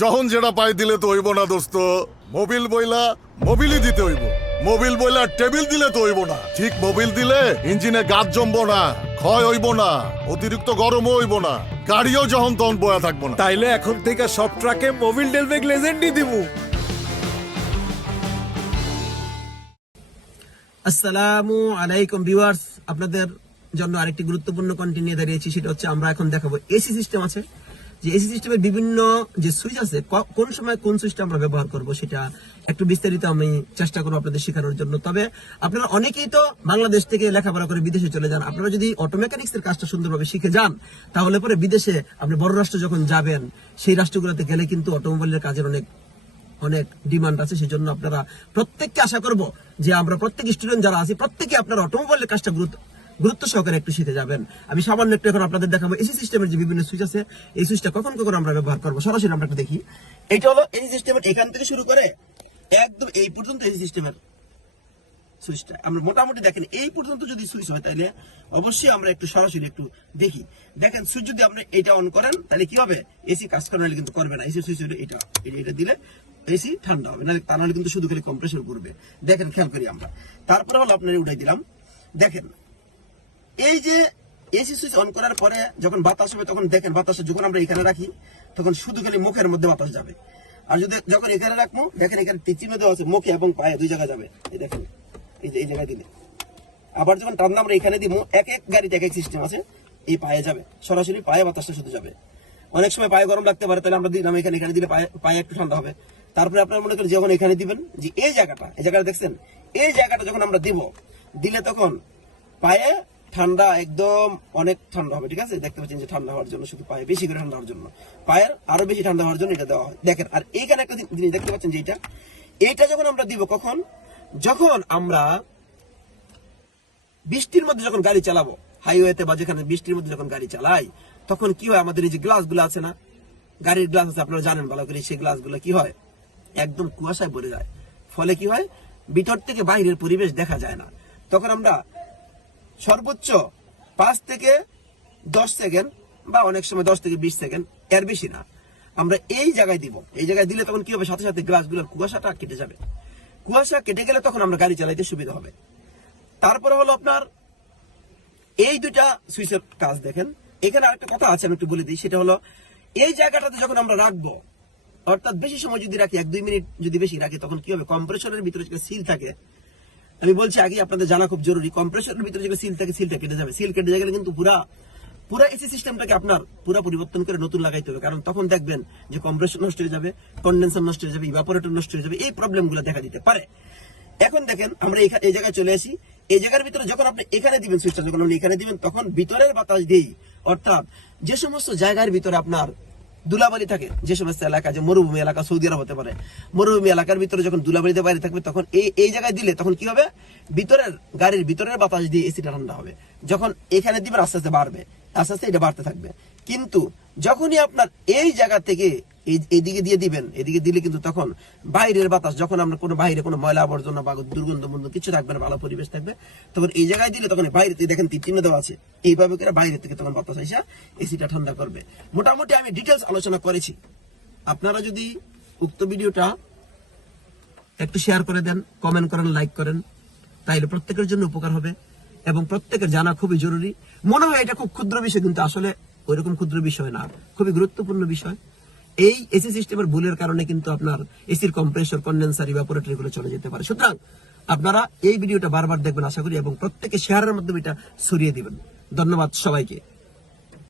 যখন যেটা পাই দিলে তো হইব না দোস্ত। মোবিল বইলা মোবিলই দিতে হইব। মোবিল বইলা টেবিল দিলে তো হইব না। ঠিক মোবিল দিলে ইঞ্জিনে গাছ জমবো না, ক্ষয় হইব না, অতিরিক্ত গরমও হইব না, গাড়িও যখন তখন বয়া থাকবো না। তাইলে এখন থেকে সব ট্রাকে মোবিল ডেলবেগ লেজেন্ডই দিমু। আসসালামু আলাইকুম ভিউয়ার্স, আপনাদের জন্য আরেকটি গুরুত্বপূর্ণ কন্টেন্ট নিয়ে দাঁড়িয়েছি। সেটা হচ্ছে আমরা এখন দেখাবো এসি সিস্টেম আছে, যে এসি সিস্টেমের বিভিন্ন যে সুইচ আছে, কোন সময় কোন সুইচটা আমরা ব্যবহার করব সেটা একটু বিস্তারিত আমি চেষ্টা করবো আপনাদের শেখানোর জন্য। তবে আপনারা অনেকেই তো বাংলাদেশ থেকে লেখাপড়া করে বিদেশে চলে যান। আপনারা যদি অটো মেকানিক্স এর কাজটা সুন্দরভাবে শিখে যান, তাহলে পরে বিদেশে আপনি বড় রাষ্ট্র যখন যাবেন, সেই রাষ্ট্রগুলোতে গেলে কিন্তু অটোমোবাইলের কাজের অনেক ডিমান্ড আছে। সেই জন্য আপনারা প্রত্যেককে আশা করব যে আমরা প্রত্যেক স্টুডেন্ট যারা আছি প্রত্যেকে আপনারা অটোমোবাইলের কাজটা গুরুত্ব সহকারে একটু শিখে যাবেন। আমি সামান্য একটু এখন আপনাদের দেখাবো এসি সিস্টেমের যে বিভিন্ন সুইচ আছে, এই সুইচটা কখন কখন আমরা ব্যবহার করবো। সরাসরি আমরা একটু দেখি। এটা হলো এসি সিস্টেমের এখান থেকে শুরু করে একদম এই পর্যন্ত এসি সিস্টেমের সুইচটা আমরা মোটামুটি দেখেন এই পর্যন্ত যদি সুইচ হয় তাহলে অবশ্যই আমরা একটু সরাসরি একটু দেখি। দেখেন সুইচ যদি আপনি এটা অন করেন তাহলে কি হবে, এসি কাজ করার কিন্তু করবে না। এসি সুইচ এটা দিলে এসি ঠান্ডা হবে না, তা নাহলে কিন্তু শুধু খালি কম্প্রেসর করবে। দেখেন খেয়াল করি আমরা। তারপরে হলো আপনার উঠাই দিলাম। দেখেন এই যে এসি সুইচ অন করার পরে যখন বাতাস হবে তখন দেখেন বাতাসটা যখন আমরা এখানে রাখি তখন শুধু খালি মুখের মধ্যে বাতাস যাবে। আর যদি যখন এখানে রাখবো দেখেন এখানে টিচির মধ্যে আছে, মুখে এবং পায়ে দুই জায়গায় যাবে। এই দেখেন এই জায়গায় দিলে আবার যখন টানলে আমরা এখানে দিব, এক এক গাড়িতে এক এক সিস্টেম আছে, এই পায়ে যাবে, সরাসরি পায়ে বাতাসটা শুধু যাবে। অনেক সময় পায়ে গরম লাগতে পারে, তাহলে আমরা দিলাম এখানে দিলে পায়ে একটু ঠান্ডা হবে। তারপরে আপনারা মনে করেন যখন এখানে দিবেন যে এই জায়গাটা দেখছেন, এই জায়গাটা যখন আমরা দিলে তখন পায়ে ঠান্ডা একদম অনেক ঠান্ডা হবে। ঠিক আছে, দেখতে পাচ্ছেন যে ঠান্ডা হওয়ার জন্য, শুধু পায়ে বেশি করে ঠান্ডা হওয়ার জন্য, পায়ের আরো বেশি ঠান্ডা হওয়ার জন্য এটা দেওয়া হয়। দেখেন আর এইখানে একটা জিনিস দেখতে পাচ্ছেন যে এইটা যখন আমরা দিব কখন, যখন আমরা বৃষ্টির মধ্যে যখন গাড়ি চালাবো, হাইওয়েতে বা যেখানে বৃষ্টির মধ্যে যখন গাড়ি চালাই, তখন কি হয়, আমাদের এই যে গ্লাস গুলো আছে না, গাড়ির গ্লাস আছে, আপনারা জানেন ভালো করে, সেই গ্লাস গুলো কি হয় একদম কুয়াশায় ভরে যায়। ফলে কি হয়, ভিতর থেকে বাইরের পরিবেশ দেখা যায় না। তখন আমরা সর্বোচ্চ 5 থেকে 10 সেকেন্ড বা অনেক সময় 10 থেকে 20 সেকেন্ড, এর বেশি না, আমরা এই জায়গায় দিব। এই জায়গায় দিলে তখন কি হবে, সাথে সাথে গ্লাসগুলোর কুয়াশাটা কেটে যাবে। কুয়াশা কেটে গেলে তখন আমরা গাড়ি চালাইতে সুবিধা হবে। তারপরে হলো আপনার এই দুইটা সুইচের কাজ দেখেন। এখানে আরেকটা কথা আছে, আমি একটু বলে দিই। সেটা হলো এই জায়গাটাতে যখন আমরা রাখবো, অর্থাৎ বেশি সময় যদি রাখি, 1-2 মিনিট যদি বেশি রাখি, তখন কি হবে, কম্প্রেসরের ভিতরে যে সিল থাকে, আমি বলছি আগে আপনাদের জানা খুব জরুরি, কম্প্রেসরের ভিতরে যে সিল থাকে, সিলটা কেটে যাবে। সিল কেটে গেলে কিন্তু পুরা এসি সিস্টেমটাকে আপনার পুরো পরিবর্তন করে নতুন লাগাইতে হবে। কারণ তখন দেখবেন যে কম্প্রেসর নষ্ট হয়ে যাবে, কন্ডেন্সার নষ্ট হয়ে যাবে, ইভাপোরেটর নষ্ট হয়ে যাবে, এই প্রবলেমগুলো দেখা দিতে পারে। এখন দেখেন আমরা এই জায়গায় চলে আসি। এই জায়গার ভিতরে যখন আপনি এখানে দিবেন সুইচটা, যখন আপনি এখানে দিবেন, তখন ভিতরের বাতাস দিই, অর্থাৎ যে সমস্ত জায়গার ভিতরে আপনার ধুলাবালি থাকে, যে সমস্ত এলাকা, যে মরুভূমি এলাকা, সৌদি আরব হতে পারে, মরুভূমি এলাকার ভিতরে যখন ধুলাবালিতে বাইরে থাকবে, তখন এই জায়গায় দিলে তখন কি হবে, গাড়ির ভিতরের বাতাস দিয়ে এসিটা ঠান্ডা হবে। যখন এখানে দিবেন আস্তে আস্তে বাড়বে, আস্তে আস্তে এটা বাড়তে থাকবে। কিন্তু যখনই আপনার এই জায়গা থেকে এইদিকে দিয়ে দিবেন, এদিকে দিলে কিন্তু তখন বাইরের বাতাস, যখন আমরা কোনো বাইরে কোনো ময়লা আবর্জনা বা দুর্গন্ধ কিছু থাকবে না, ভালো পরিবেশ থাকবে, তখন এই জায়গায় দিলে তখন বাইরে দেখেন চিহ্ন দেওয়া আছে, এইভাবে করে বাইরে থেকে তখন বাতাস এসে এসিটা ঠান্ডা করবে। মোটামুটি আমি ডিটেলস আলোচনা করেছি। আপনারা যদি উক্ত ভিডিওটা একটু শেয়ার করে দেন, কমেন্ট করেন, লাইক করেন, তাইলে প্রত্যেকের জন্য উপকার হবে এবং প্রত্যেকের জানা খুবই জরুরি। মনে হয় এটা খুব ক্ষুদ্র বিষয়, কিন্তু আসলে ওইরকম ক্ষুদ্র বিষয় না, খুবই গুরুত্বপূর্ণ বিষয়। এই এসি সিস্টেমের ভুলের কারণে কিন্তু আপনার এসির কম্প্রেসর, কন্ডেন্সার, ইভাপোরেটর এগুলো চলে যেতে পারে। সুতরাং আপনারা এই ভিডিওটা বারবার দেখবেন আশা করি, এবং প্রত্যেকে শেয়ারের মাধ্যমে এটা ছড়িয়ে দিবেন। ধন্যবাদ সবাইকে।